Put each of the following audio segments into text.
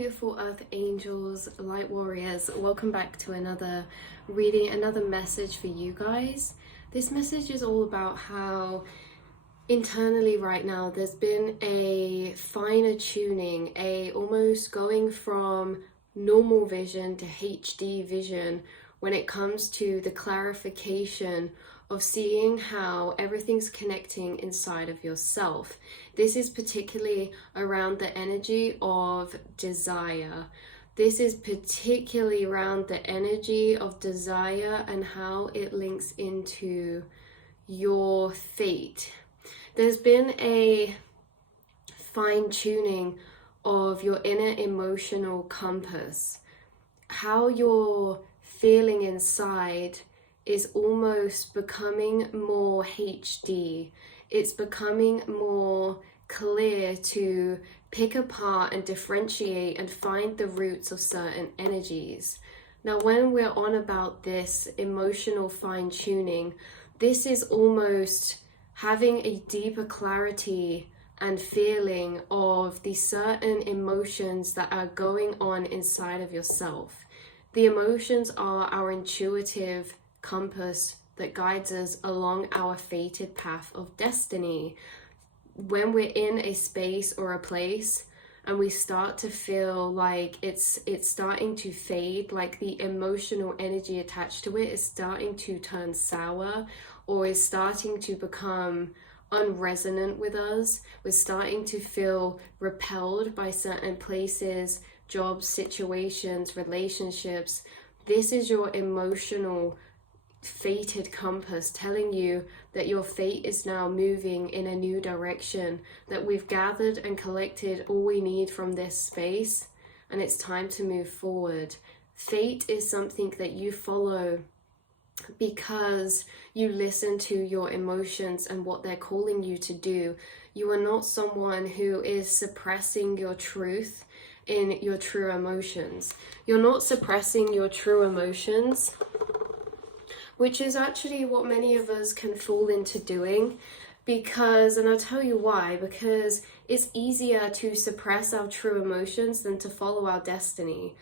beautiful earth angels, light warriors. Welcome back to another reading, another message for you guys. This message is all about how internally right now there's been a finer tuning, a almost going from normal vision to HD vision when it comes to the clarification of seeing how everything's connecting inside of yourself. This is particularly around the energy of desire. This is particularly around the energy of desire and how it links into your fate. There's been a fine-tuning of your inner emotional compass. How you're feeling inside is almost becoming more HD. It's becoming more clear to pick apart and differentiate and find the roots of certain energies. Now, when we're on about this emotional fine-tuning, this is almost having a deeper clarity and feeling of the certain emotions that are going on inside of yourself. The emotions are our intuitive compass that guides us along our fated path of destiny. When we're in a space or a place and we start to feel like it's starting to fade, like the emotional energy attached to it is starting to turn sour or is starting to become unresonant with us, we're starting to feel repelled by certain places, jobs, situations, relationships. This is your emotional fated compass telling you that your fate is now moving in a new direction, that we've gathered and collected all we need from this space and it's time to move forward. Fate is something that you follow because you listen to your emotions and what they're calling you to do. You are not someone who is suppressing your truth in your true emotions. You're not suppressing your true emotions, which is actually what many of us can fall into doing, because, and I'll tell you why, because it's easier to suppress our true emotions than to follow our destiny.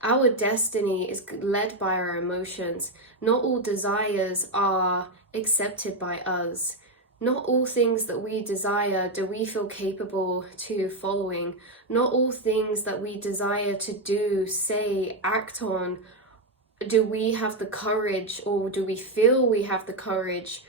Our destiny is led by our emotions. Not all desires are accepted by us. Not all things that we desire do we feel capable to following. Not all things that we desire to do, say, act on, do we have the courage, or do we feel we have the courage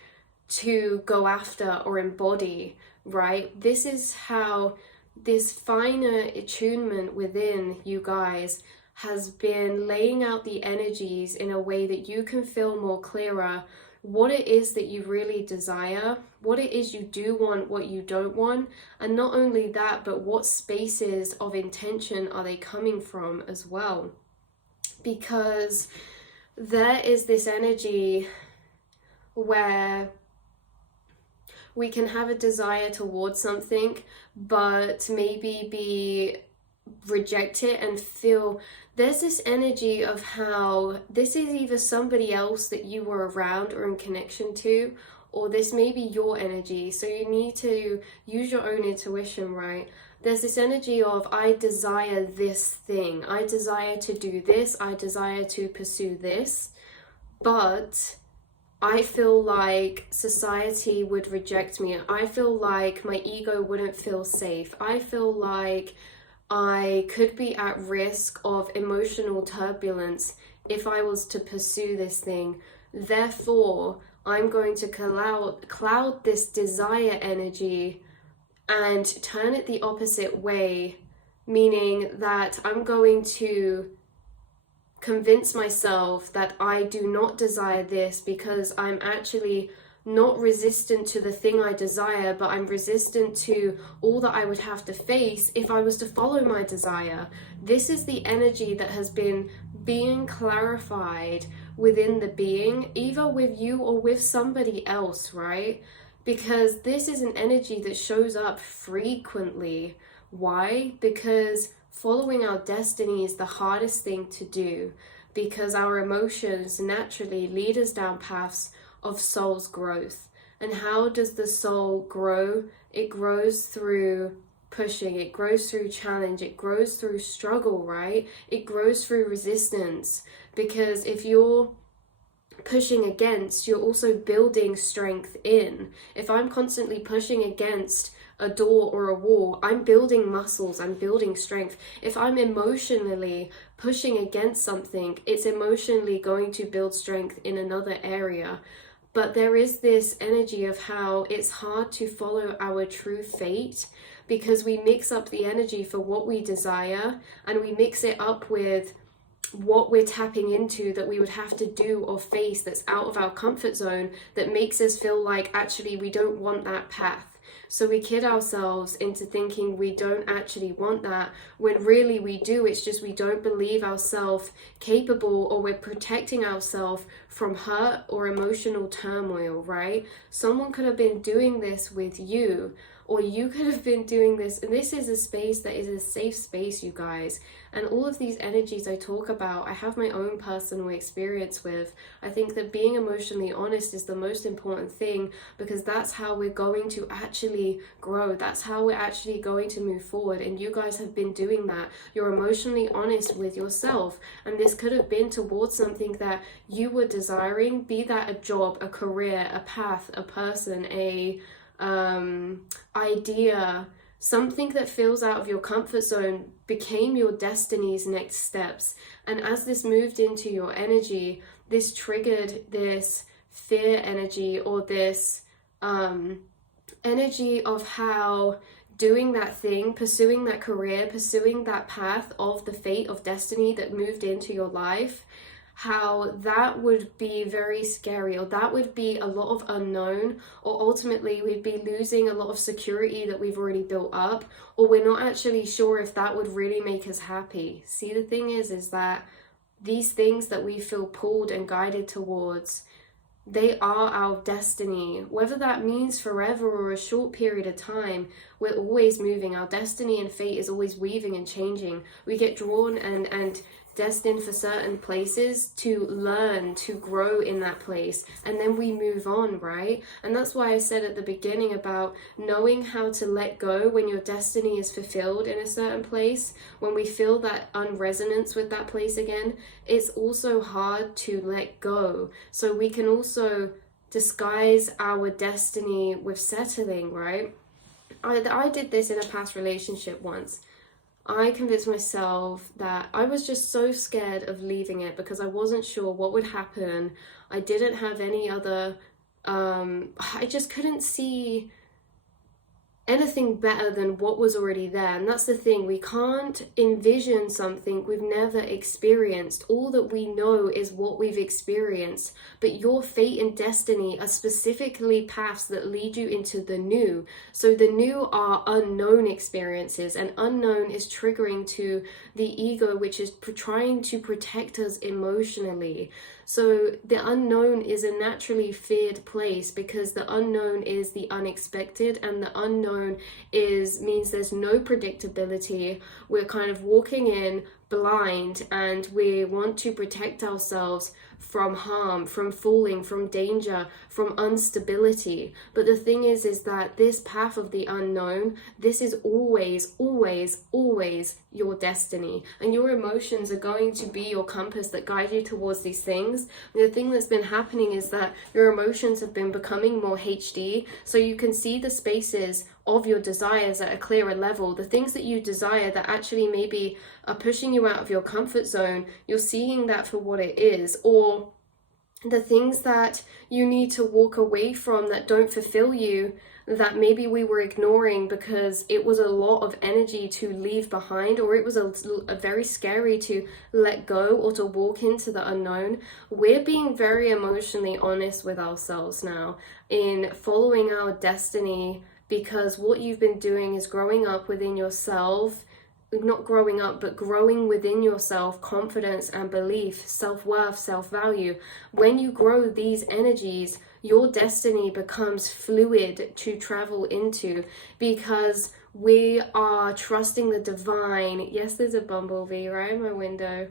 to go after or embody, right? This is how this finer attunement within you guys has been laying out the energies in a way that you can feel more clearer what it is that you really desire, what it is you do want, what you don't want, and not only that, but what spaces of intention are they coming from as well. Because there is this energy where we can have a desire towards something, but maybe reject it and feel there's this energy of how this is either somebody else that you were around or in connection to, or this may be your energy. So you need to use your own intuition, right? There's this energy of, I desire this thing, I desire to do this, I desire to pursue this, but I feel like society would reject me. I feel like my ego wouldn't feel safe. I feel like I could be at risk of emotional turbulence if I was to pursue this thing. Therefore, I'm going to cloud this desire energy and turn it the opposite way, meaning that I'm going to convince myself that I do not desire this because I'm actually not resistant to the thing I desire, but I'm resistant to all that I would have to face if I was to follow my desire. This is the energy that has been being clarified within the being, either with you or with somebody else, right? Because this is an energy that shows up frequently. Why? Because following our destiny is the hardest thing to do, because our emotions naturally lead us down paths of soul's growth. And how does the soul grow? It grows through pushing, it grows through challenge, it grows through struggle, right? It grows through resistance, because if you're pushing against, you're also building strength in. If I'm constantly pushing against a door or a wall, I'm building muscles, I'm building strength. If I'm emotionally pushing against something, it's emotionally going to build strength in another area. But there is this energy of how it's hard to follow our true fate, because we mix up the energy for what we desire and we mix it up with what we're tapping into that we would have to do or face that's out of our comfort zone, that makes us feel like actually we don't want that path. So we kid ourselves into thinking we don't actually want that, when really we do. It's just we don't believe ourselves capable, or we're protecting ourselves from hurt or emotional turmoil, right? Someone could have been doing this with you, or you could have been doing this. And this is a space that is a safe space, you guys. And all of these energies I talk about, I have my own personal experience with. I think that being emotionally honest is the most important thing, because that's how we're going to actually grow. That's how we're actually going to move forward. And you guys have been doing that. You're emotionally honest with yourself. And this could have been towards something that you were desiring, be that a job, a career, a path, a person, a idea, something that feels out of your comfort zone became your destiny's next steps. And as this moved into your energy, this triggered this fear energy, or this energy of how doing that thing, pursuing that career, pursuing that path of the fate of destiny that moved into your life, how that would be very scary, or that would be a lot of unknown, or ultimately we'd be losing a lot of security that we've already built up, or we're not actually sure if that would really make us happy. See, the thing is that these things that we feel pulled and guided towards, they are our destiny. Whether that means forever or a short period of time, we're always moving. Our destiny and fate is always weaving and changing. We get drawn and destined for certain places to learn, to grow in that place, and then we move on, right? And that's why I said at the beginning about knowing how to let go when your destiny is fulfilled in a certain place. When we feel that unresonance with that place again, it's also hard to let go. So we can also disguise our destiny with settling, right? I did this in a past relationship once. I convinced myself that I was just so scared of leaving it because I wasn't sure what would happen. I didn't have any other, I just couldn't see anything better than what was already there. And that's the thing, we can't envision something we've never experienced. All that we know is what we've experienced. But your fate and destiny are specifically paths that lead you into the new. So the new are unknown experiences, and unknown is triggering to the ego, which is trying to protect us emotionally. So the unknown is a naturally feared place, because the unknown is the unexpected, and the unknown means there's no predictability. We're kind of walking in blind, and we want to protect ourselves from harm, from falling, from danger, from instability. But the thing is that this path of the unknown, this is always, always, always your destiny. And your emotions are going to be your compass that guide you towards these things. And the thing that's been happening is that your emotions have been becoming more HD, so you can see the spaces of your desires at a clearer level. The things that you desire that actually maybe are pushing you out of your comfort zone, you're seeing that for what it is. Or the things that you need to walk away from that don't fulfill you, that maybe we were ignoring because it was a lot of energy to leave behind, or it was a very scary to let go or to walk into the unknown. We're being very emotionally honest with ourselves now in following our destiny, because what you've been doing is growing up within yourself, not growing up, but growing within yourself, confidence and belief, self-worth, self-value. When you grow these energies, your destiny becomes fluid to travel into, because we are trusting the divine. Yes, there's a bumblebee right in my window.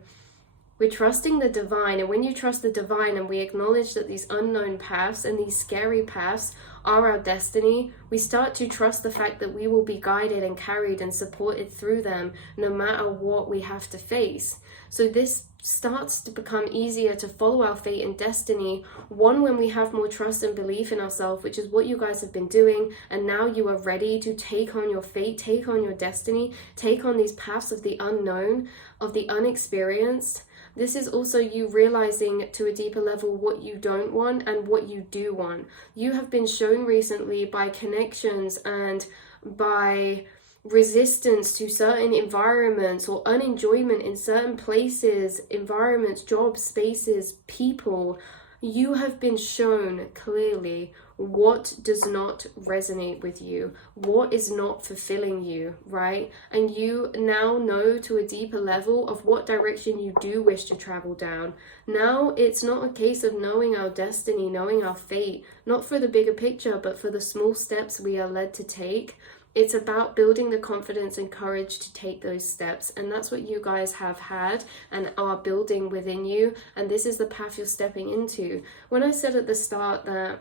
We're trusting the divine, and when you trust the divine, and we acknowledge that these unknown paths and these scary paths are our destiny, we start to trust the fact that we will be guided and carried and supported through them no matter what we have to face. So this starts to become easier to follow our fate and destiny, one, when we have more trust and belief in ourselves, which is what you guys have been doing, and now you are ready to take on your fate, take on your destiny, take on these paths of the unknown, of the unexperienced. This is also you realizing to a deeper level what you don't want and what you do want. You have been shown recently by connections and by resistance to certain environments or unenjoyment in certain places, environments, jobs, spaces, people. You have been shown clearly what does not resonate with you, what is not fulfilling you, right? And you now know to a deeper level of what direction you do wish to travel down. Now it's not a case of knowing our destiny, knowing our fate, not for the bigger picture, but for the small steps we are led to take. It's about building the confidence and courage to take those steps. And that's what you guys have had and are building within you. And this is the path you're stepping into. When I said at the start that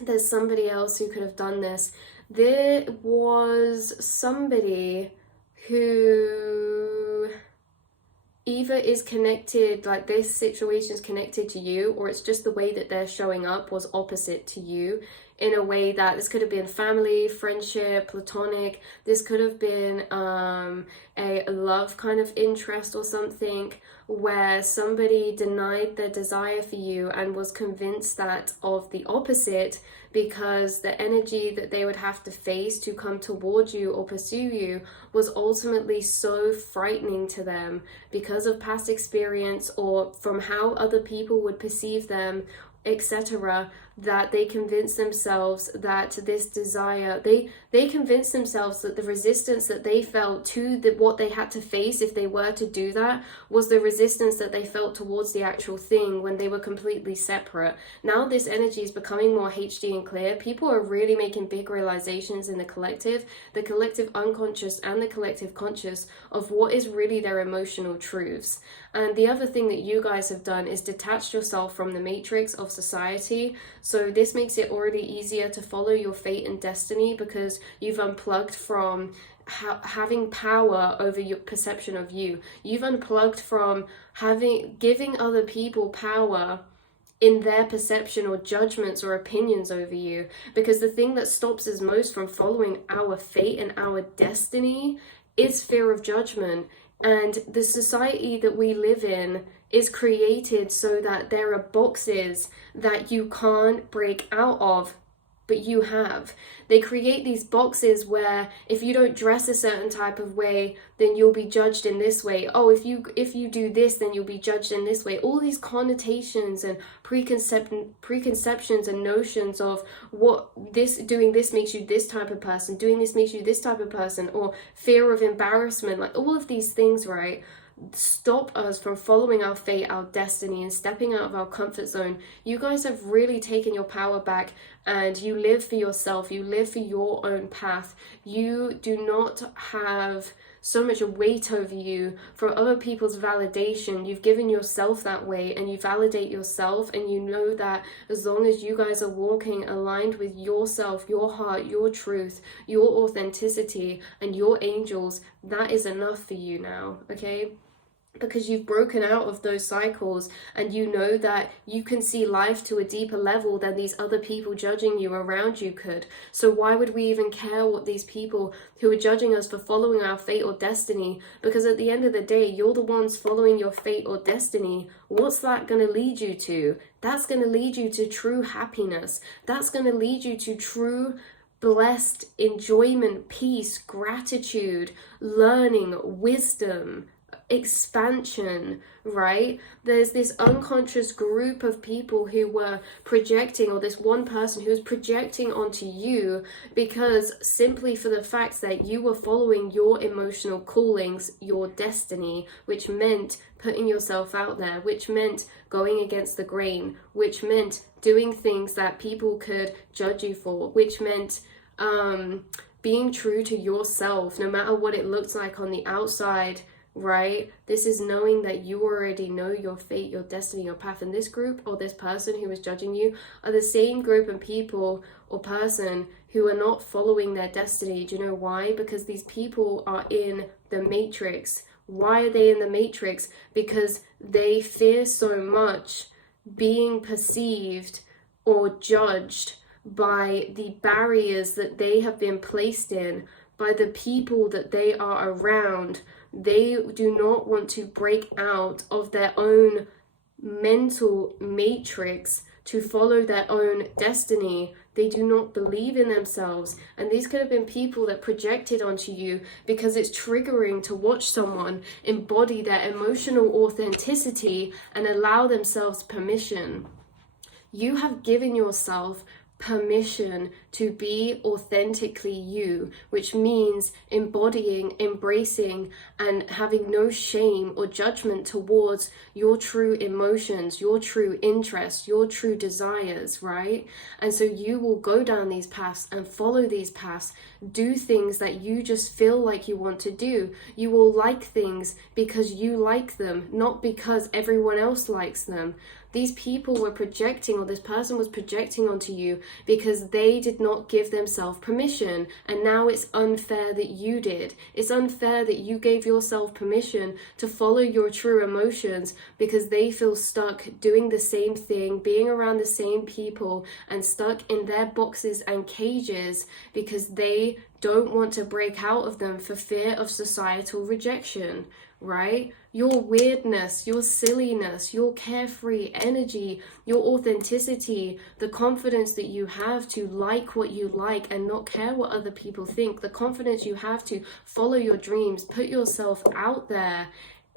there's somebody else who could have done this, there was somebody who either is connected, like this situation is connected to you, or it's just the way that they're showing up was opposite to you, in a way that this could have been family, friendship, platonic. This could have been a love kind of interest or something, where somebody denied their desire for you and was convinced that of the opposite, because the energy that they would have to face to come towards you or pursue you was ultimately so frightening to them because of past experience or from how other people would perceive them, etc., that they convinced themselves that this desire, they convinced themselves that the resistance that they felt to what they had to face if they were to do that was the resistance that they felt towards the actual thing when they were completely separate. Now this energy is becoming more HD and clear. People are really making big realizations in the collective unconscious and the collective conscious, of what is really their emotional truths. And the other thing that you guys have done is detached yourself from the matrix of society. So this makes it already easier to follow your fate and destiny, because you've unplugged from having power over your perception of you. You've unplugged from giving other people power in their perception or judgments or opinions over you. Because the thing that stops us most from following our fate and our destiny is fear of judgment. And the society that we live in is created so that there are boxes that you can't break out of, but you have. They create these boxes where if you don't dress a certain type of way, then you'll be judged in this way. Oh, if you do this, then you'll be judged in this way. All these connotations and preconceptions and notions of doing this makes you this type of person, doing this makes you this type of person, or fear of embarrassment, like all of these things, right, stop us from following our fate, our destiny, and stepping out of our comfort zone. You guys have really taken your power back, and you live for yourself. You live for your own path. You do not have so much weight over you for other people's validation. You've given yourself that way, and you validate yourself, and you know that as long as you guys are walking aligned with yourself, your heart, your truth, your authenticity, and your angels, that is enough for you now, okay? Because you've broken out of those cycles, and you know that you can see life to a deeper level than these other people judging you around you could. So why would we even care what these people who are judging us for following our fate or destiny? Because at the end of the day, you're the ones following your fate or destiny. What's that going to lead you to? That's going to lead you to true happiness. That's going to lead you to true blessed enjoyment, peace, gratitude, learning, wisdom, expansion, right? There's this unconscious group of people who were projecting, or this one person who was projecting onto you, because simply for the fact that you were following your emotional callings, your destiny, which meant putting yourself out there, which meant going against the grain, which meant doing things that people could judge you for, which meant being true to yourself, no matter what it looks like on the outside. right? This is knowing that you already know your fate, your destiny, your path. And this group or this person who is judging you are the same group of people or person who are not following their destiny. Do you know why? Because these people are in the matrix. Why are they in the matrix? Because they fear so much being perceived or judged by the barriers that they have been placed in, by the people that they are around. They do not want to break out of their own mental matrix to follow their own destiny. They do not believe in themselves. And these could have been people that projected onto you because it's triggering to watch someone embody their emotional authenticity and allow themselves permission. You have given yourself permission to be authentically you, which means embodying, embracing, and having no shame or judgment towards your true emotions, your true interests, your true desires, right? And so you will go down these paths and follow these paths, do things that you just feel like you want to do. You will like things because you like them, not because everyone else likes them. These people were projecting, or this person was projecting onto you because they did not give themselves permission. And now it's unfair that you did. It's unfair that you gave yourself permission to follow your true emotions because they feel stuck doing the same thing, being around the same people, and stuck in their boxes and cages because they don't want to break out of them for fear of societal rejection, right? Your weirdness, your silliness, your carefree energy, your authenticity, the confidence that you have to like what you like and not care what other people think, the confidence you have to follow your dreams, put yourself out there,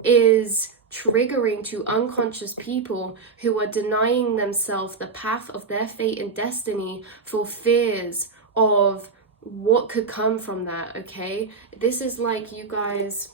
is triggering to unconscious people who are denying themselves the path of their fate and destiny for fears of what could come from that, okay? This is like you guys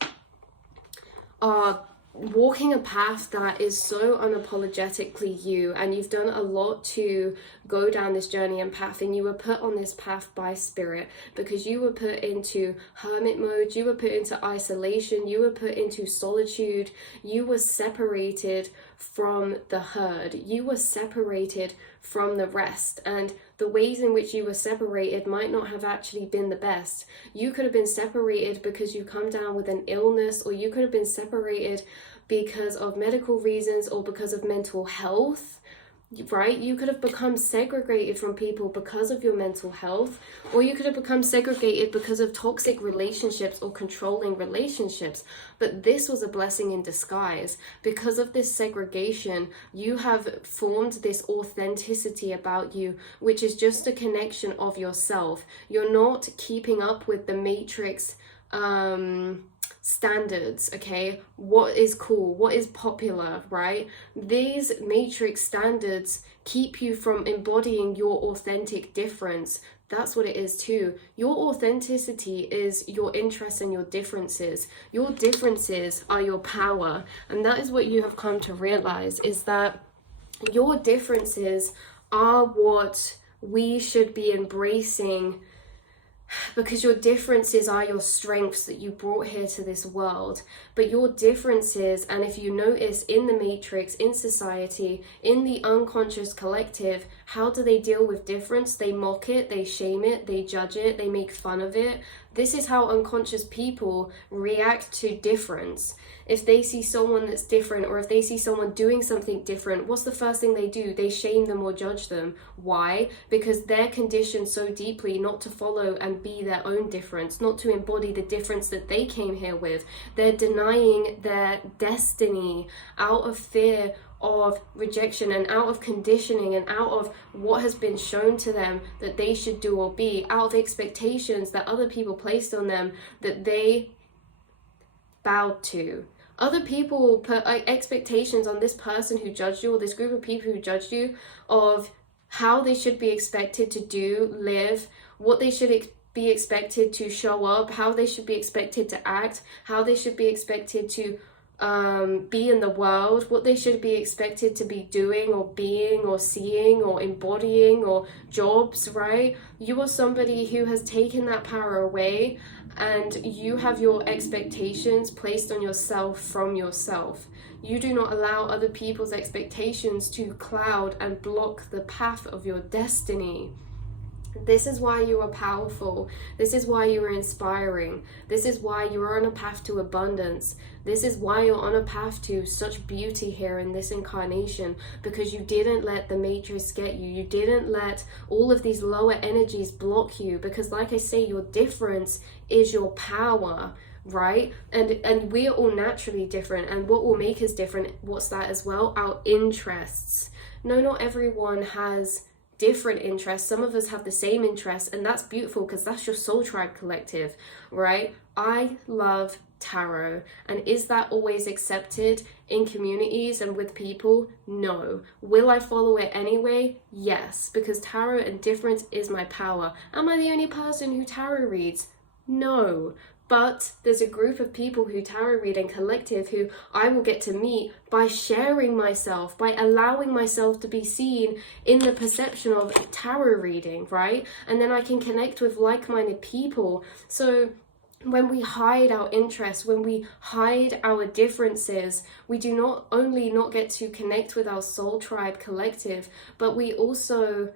are walking a path that is so unapologetically you, and you've done a lot to go down this journey and path, and you were put on this path by spirit because you were put into hermit mode, you were put into isolation, you were put into solitude, you were separated from the herd, you were separated from the rest, and the ways in which you were separated might not have actually been the best. You could have been separated because you come down with an illness, or you could have been separated because of medical reasons or because of mental health, right? You could have become segregated from people because of your mental health, or you could have become segregated because of toxic relationships or controlling relationships. But this was a blessing in disguise. Because of this segregation, you have formed this authenticity about you, which is just a connection of yourself. You're not keeping up with the matrix standards, okay? What is cool, what is popular, right? These matrix standards keep you from embodying your authentic difference. That's what it is too. Your authenticity is your interests and your differences. Your differences are your power. And that is what you have come to realize, is that your differences are what we should be embracing, because your differences are your strengths that you brought here to this world. But your differences, and if you notice in the matrix, in society, in the unconscious collective, how do they deal with difference? They mock it, they shame it, they judge it, they make fun of it. This is how unconscious people react to difference. If they see someone that's different, or if they see someone doing something different, what's the first thing they do? They shame them or judge them. Why? Because they're conditioned so deeply not to follow and be their own difference, not to embody the difference that they came here with. They're denying their destiny out of fear of rejection and out of conditioning and out of what has been shown to them that they should do or be, out of expectations that other people placed on them that they bowed to. Other people will put expectations on this person who judged you, or this group of people who judged you, of how they should be expected to do, live, what they should be expected to show up, how they should be expected to act, how they should be expected to be in the world, what they should be expected to be doing or being or seeing or embodying, or jobs, right? You are somebody who has taken that power away, and you have your expectations placed on yourself from yourself. You do not allow other people's expectations to cloud and block the path of your destiny. This is why you are powerful. This is why you are inspiring. This is why you are on a path to abundance. This is why you're on a path to such beauty here in this incarnation, because you didn't let the matrix get you. You didn't let all of these lower energies block you, because like I say, your difference is your power, right? And we are all naturally different, and what will make us different, what's that as well? Our interests. No, not everyone has different interests. Some of us have the same interests, and that's beautiful, because that's your soul tribe collective, right? I love tarot, and is that always accepted in communities and with people? No. Will I follow it anyway? Yes, because tarot and difference is my power. Am I the only person who tarot reads? No. But there's a group of people who tarot read and collective who I will get to meet by sharing myself, by allowing myself to be seen in the perception of tarot reading, right? And then I can connect with like-minded people. So when we hide our interests, when we hide our differences, we do not only not get to connect with our soul tribe collective, but we also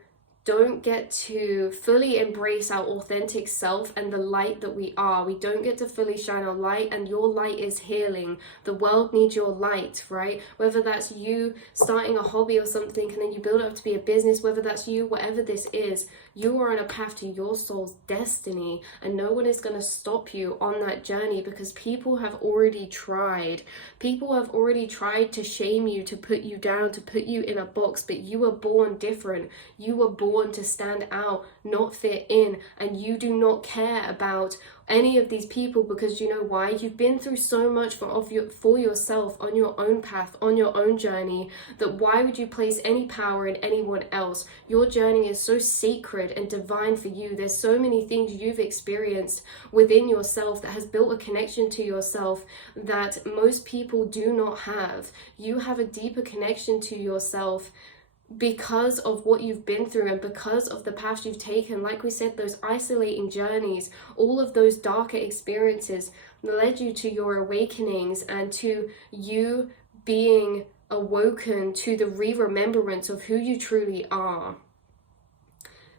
don't get to fully embrace our authentic self and the light that we are. We don't get to fully shine our light, and your light is healing. The world needs your light, right? Whether that's you starting a hobby or something and then you build it up to be a business, whether that's you, whatever this is, you are on a path to your soul's destiny, and no one is going to stop you on that journey, because people have already tried. People have already tried to shame you, to put you down, to put you in a box, but you were born different. You were born to stand out, not fit in, and you do not care about any of these people, because you know why? You've been through so much for yourself on your own path, on your own journey, that why would you place any power in anyone else? Your journey is so sacred and divine for you. There's so many things you've experienced within yourself that has built a connection to yourself that most people do not have. You have a deeper connection to yourself because of what you've been through and because of the path you've taken. Like we said, those isolating journeys, all of those darker experiences led you to your awakenings and to you being awoken to the re-remembrance of who you truly are.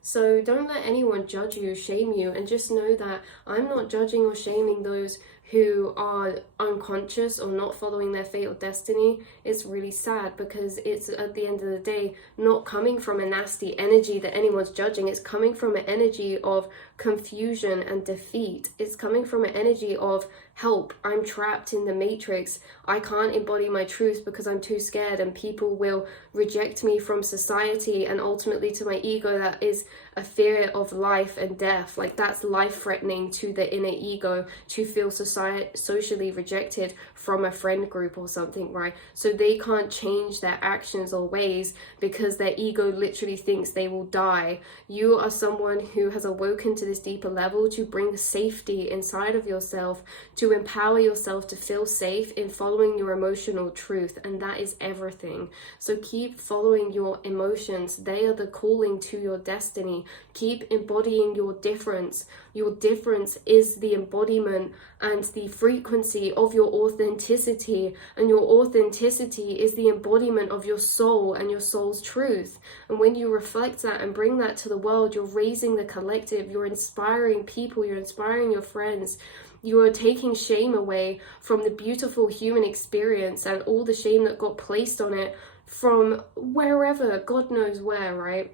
So don't let anyone judge you, shame you, and just know that I'm not judging or shaming those who are unconscious or not following their fate or destiny. It's really sad, because it's, at the end of the day, not coming from a nasty energy that anyone's judging. It's coming from an energy of confusion and defeat. It's coming from an energy of help, I'm trapped in the matrix. I can't embody my truth because I'm too scared, and people will reject me from society, and ultimately to my ego that is a fear of life and death. Like, that's life-threatening to the inner ego, to feel socially rejected from a friend group or something, right? So they can't change their actions or ways because their ego literally thinks they will die. You are someone who has awoken to this deeper level to bring safety inside of yourself, to empower yourself to feel safe in following your emotional truth, and that is everything. So keep following your emotions. They are the calling to your destiny. Keep embodying your difference. Your difference is the embodiment and the frequency of your authenticity, and your authenticity is the embodiment of your soul and your soul's truth. And when you reflect that and bring that to the world, you're raising the collective, you're inspiring people, you're inspiring your friends. You are taking shame away from the beautiful human experience and all the shame that got placed on it from wherever, God knows where, right?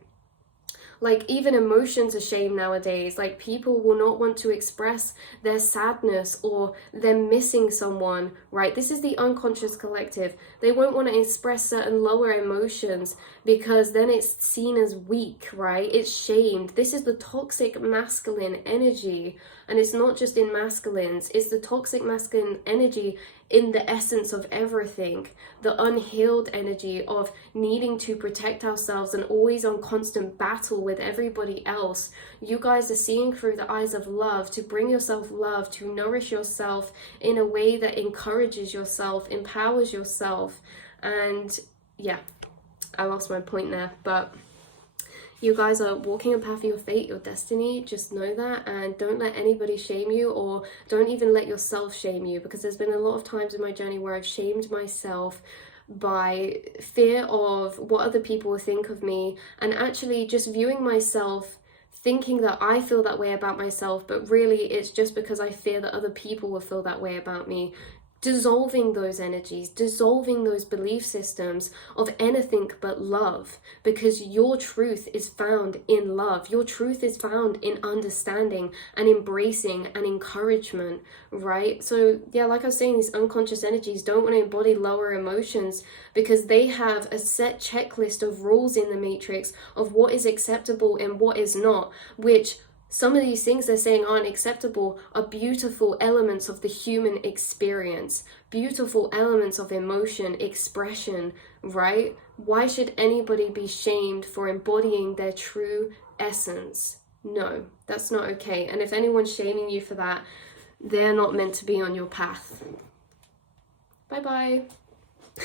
Like, even emotions are shame nowadays. Like, people will not want to express their sadness or them missing someone, right? This is the unconscious collective. They won't want to express certain lower emotions because then it's seen as weak, right? It's shamed. This is the toxic masculine energy. And it's not just in masculines, it's the toxic masculine energy in the essence of everything, the unhealed energy of needing to protect ourselves and always on constant battle with everybody else. You guys are seeing through the eyes of love to bring yourself love, to nourish yourself in a way that encourages yourself, empowers yourself. And yeah, I lost my point there, but you guys are walking a path of your fate, your destiny. Just know that, and don't let anybody shame you, or don't even let yourself shame you, because there's been a lot of times in my journey where I've shamed myself by fear of what other people will think of me, and actually just viewing myself thinking that I feel that way about myself, but really it's just because I fear that other people will feel that way about me. Dissolving those energies, dissolving those belief systems of anything but love, because your truth is found in love. Your truth is found in understanding and embracing and encouragement, right? So yeah, like I was saying, these unconscious energies don't want to embody lower emotions because they have a set checklist of rules in the matrix of what is acceptable and what is not, which some of these things they're saying aren't acceptable are beautiful elements of the human experience, beautiful elements of emotion, expression, right? Why should anybody be shamed for embodying their true essence? No, that's not okay. And if anyone's shaming you for that, they're not meant to be on your path. Bye-bye.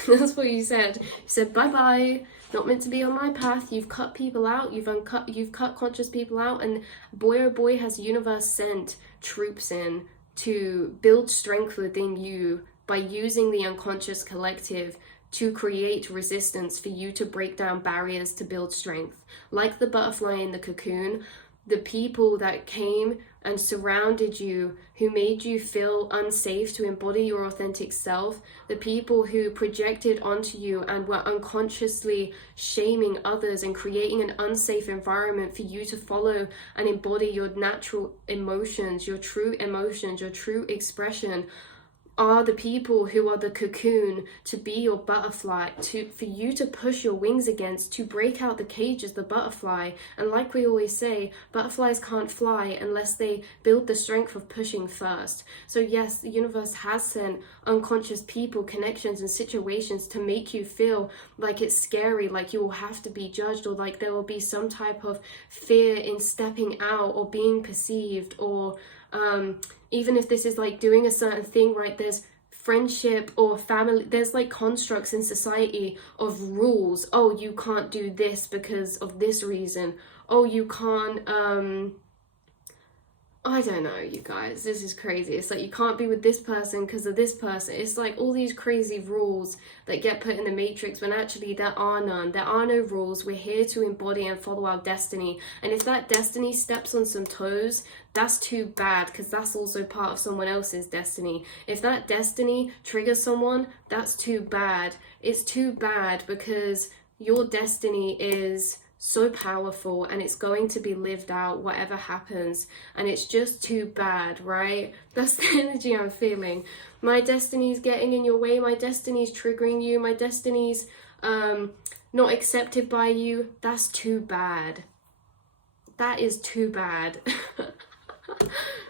That's what you said. You said, bye-bye. Not meant to be on my path. You've cut people out. You've cut conscious people out. And boy, oh boy, has the universe sent troops in to build strength within you by using the unconscious collective to create resistance for you to break down barriers to build strength. Like the butterfly in the cocoon, the people that came and surrounded you, who made you feel unsafe to embody your authentic self, the people who projected onto you and were unconsciously shaming others and creating an unsafe environment for you to follow and embody your natural emotions, your true expression, are the people who are the cocoon to be your butterfly, for you to push your wings against, to break out the cage as the butterfly. And like we always say, butterflies can't fly unless they build the strength of pushing first. So yes, the universe has sent unconscious people, connections and situations to make you feel like it's scary, like you will have to be judged, or like there will be some type of fear in stepping out or being perceived, or even if this is like doing a certain thing, right? There's friendship or family, there's like constructs in society of rules. Oh, you can't do this because of this reason. Oh, you can't, I don't know, you guys, this is crazy. It's like you can't be with this person because of this person. It's like all these crazy rules that get put in the matrix when actually there are none. There are no rules. We're here to embody and follow our destiny. And if that destiny steps on some toes, that's too bad, because that's also part of someone else's destiny. If that destiny triggers someone, that's too bad. It's too bad because your destiny is so powerful and it's going to be lived out whatever happens, and it's just too bad, right? That's the energy I'm feeling. My destiny's getting in your way, my destiny's triggering you, my destiny's not accepted by you. That's too bad. That is too bad.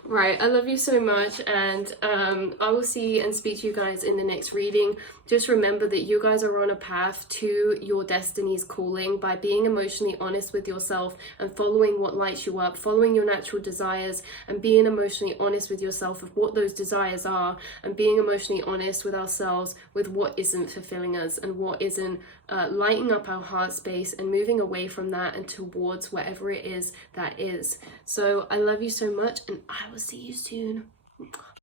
Right, I love you so much, and I will see and speak to you guys in the next reading. Just remember that you guys are on a path to your destiny's calling by being emotionally honest with yourself and following what lights you up, following your natural desires, and being emotionally honest with yourself of what those desires are, and being emotionally honest with ourselves with what isn't fulfilling us and what isn't lighting up our heart space, and moving away from that and towards whatever it is that is. So I love you so much, and I will see you soon.